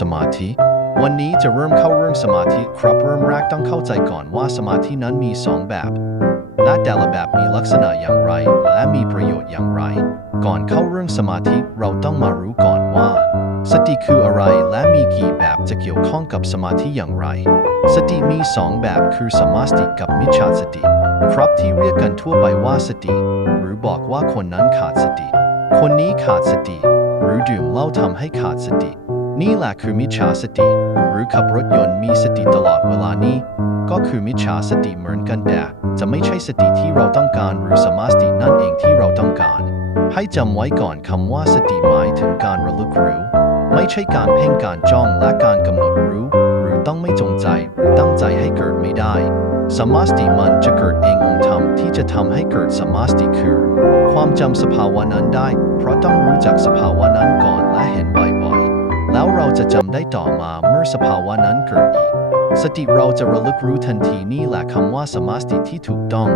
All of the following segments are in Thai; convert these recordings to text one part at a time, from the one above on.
สมาธิ วันนี้จะเริ่มเข้าเรื่องสมาธิครับเริ่มแรกต้องเข้าใจก่อนว่าสมาธินั้นมีสองแบบและแต่ละแบบมีลักษณะอย่างไร และมีประโยชน์อย่างไร ก่อนเข้าเรื่องสมาธิเราต้องมารู้ก่อนว่า สติคืออะไรและมีกี่แบบจะเกี่ยวข้องกับสมาธิอย่างไร สติมีสองแบบคือสมาสติกับมิจฉาสติ ครับที่เรียกกันทั่วไปว่าสติ หรือบอกว่าคนนั้นขาดสติ คนนี้ขาดสติ หรือดื่มเหล้าทำให้ขาดสติ นี่แหละคือมิจฉาสติ หรือขับรถยนต์มีสติตลอดเวลานี้ ก็คือมิจฉาสติเหมือนกันแต่จะไม่ใช่สติที่เราต้องการหรือสมาสตินั่นเองที่เราต้องการ ให้จำไว้ก่อนคำว่าสติหมายถึงการระลึกรู้ ไม่ใช่การเพ่งการจ้องและการกำหนดรู้ หรือต้องไม่จงใจหรือตั้งใจให้เกิดไม่ได้ สมาสติมันจะเกิดเององค์ธรรมที่จะทำให้เกิดสมาสติคือ ความจำสภาวะนั้นได้ เพราะต้องรู้จักสภาวะนั้นก่อนและเห็นบ่อยๆ แล้วเราจะจำได้ต่อมาเมื่อสภาวะนั้นเกิดอีก สติเราจะระลึกรู้ทันทีนี่แหละคำว่าสมาสติที่ถูกต้อง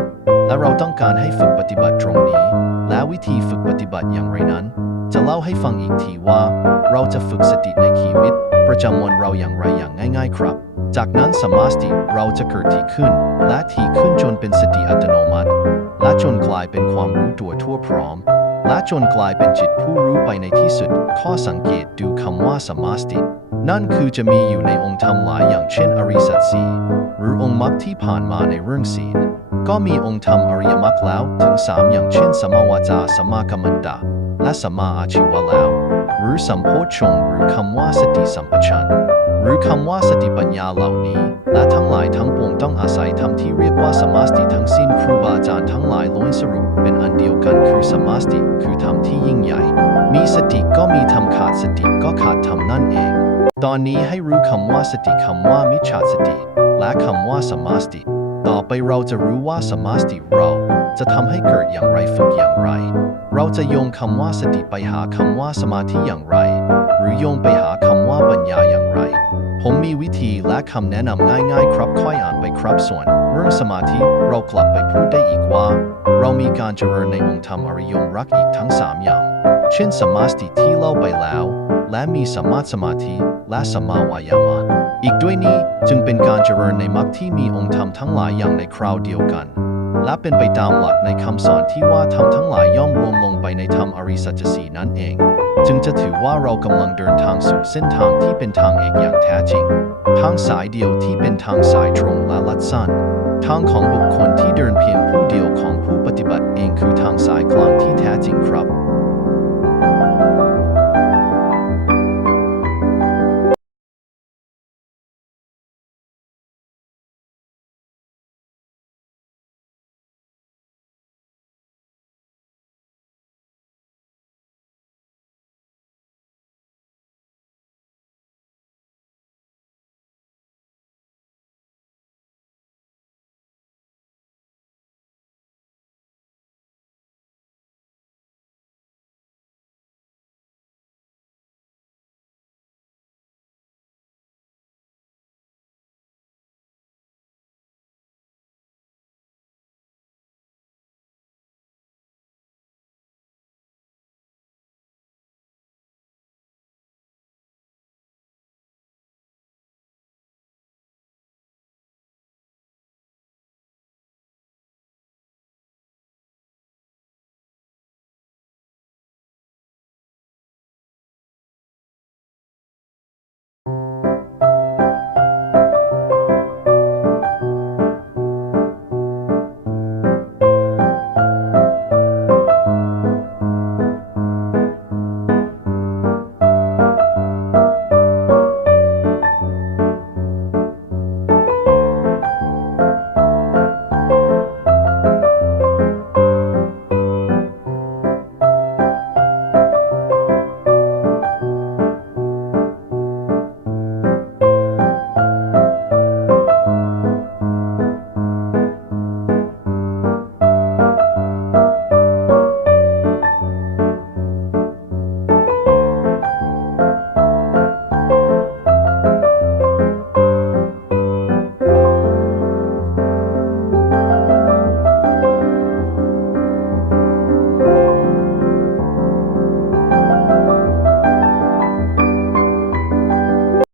และเราต้องการให้ฝึกปฏิบัติตรงนี้ และวิธีฝึกปฏิบัติอย่างไรนั้น จะเล่าให้ฟังอีกทีว่า เราจะฝึกสติในชีวิต ประจำวันเราอย่างไรอย่างง่าย ๆ ครับ จากนั้นสมาสติเราจะเกิดทีขึ้น และทีขึ้นจนเป็นสติอัตโนมัติ และจนกลายเป็นความรู้ตัวทั่วพร้อม และจนกลายเป็นจิตผู้รู้ไปในที่สุด ข้อสังเกตดูคำว่าสมาสตินั่นคือจะมีอยู่ในองค์ธรรมหลายอย่างเช่นอริสัตสีหรือองค์มรรคที่ผ่านมาในเรื่องศีลก็มีองค์ธรรมอริยมรรคแล้วถึง3อย่างเช่น สมมาวาจาสมมากัมมันตะและสมมาอาชีวะแล้ว หรือสัมโพชฌงหรือคำว่าสติสัมปชัญญะ รือคำว่าสติปัญญาเหล่านี้ และทั้งหลายทั้งปวงต้องอาศัยธรรมที่เรียกว่าสมาสติทั้งสิ้นครูบาอาจารย์ทั้งหลายล้วนสรุป เป็นอันเดียวกันคือสมาสติคือธรรมที่ยิ่งใหญ่ มีสติก็มีธรรมขาดสติก็ขาดธรรมนั่นเอง ตอนนี้ให้รู้คำว่าสติคำว่ามิจฉาสติ และคำว่าสมาสติต่อไปเราจะรู้ว่าสมาสติเราจะทำให้เกิดอย่างไรฝึกอย่างไร เราจะโยงคำว่าสติไปหาคำว่าสมาธิอย่างไร หรือโยงไปหาคำว่าปัญญาอย่างไร ผมมีวิธีและคำแนะนำง่ายๆ ครับค่อยอ่านไปครับส่วน เรื่องสมาธิเรากลับไปพูดได้อีกว่า เรามีการเจริญในองค์ธรรมอริยมรักอีกทั้ง 3 อย่าง เช่นสมาสติที่เล่าไปแล้ว และมีสมาสมาธิและสมมาวายามะอีกด้วยนี้จึงเป็นการเจริญในมรรคที่มีองค์ธรรมทั้งหลายอย่างในคราวเดียวกันและเป็นไปตามหลักในคำสอนที่ว่าธรรมทั้งหลายย่อมรวมลงไปในธรรมอริสัจสีนั่นเอง จึงจะถือว่าเรากำลังเดินทางสู่เส้นทางที่เป็นทางเอกอย่างแท้จริง ทางสายเดียวที่เป็นทางสายตรงและลัดสั้น ทางของบุคคลที่เดินเพียงผู้เดียวของผู้ปฏิบัติเองคือทางสายกลางที่แท้จริงครับ